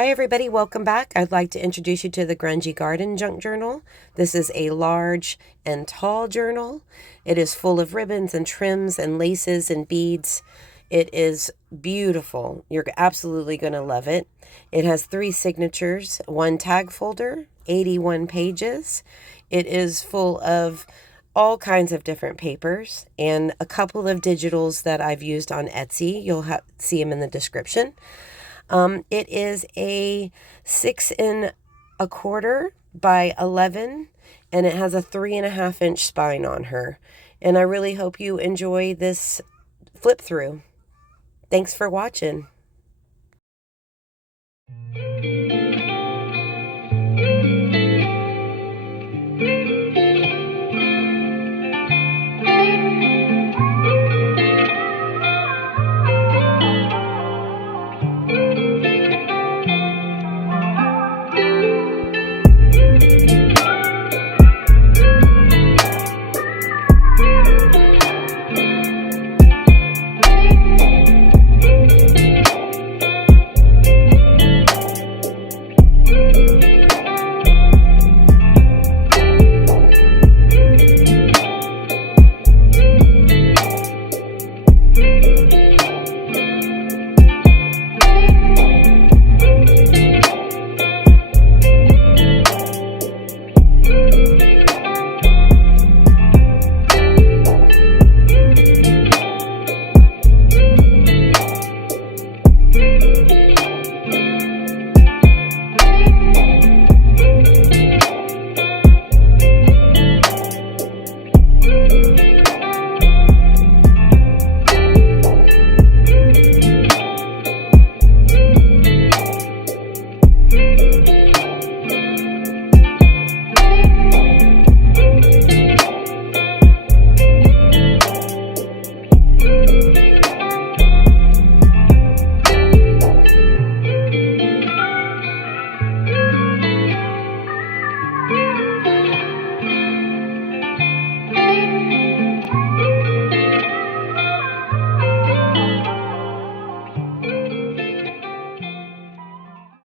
Hi everybody, welcome back. I'd like to introduce you to the Grungy Garden Junk Journal. This is a large and tall journal. It is full of ribbons and trims and laces and beads. It is beautiful. You're absolutely going to love it. It has 3 signatures, 1 tag folder, 81 pages. It is full of all kinds of different papers and a couple of digitals that I've used on Etsy. You'll see them in the description. It is a 6 1/4 by 11, and it has a 3.5-inch spine on her. And I really hope you enjoy this flip through. Thanks for watching.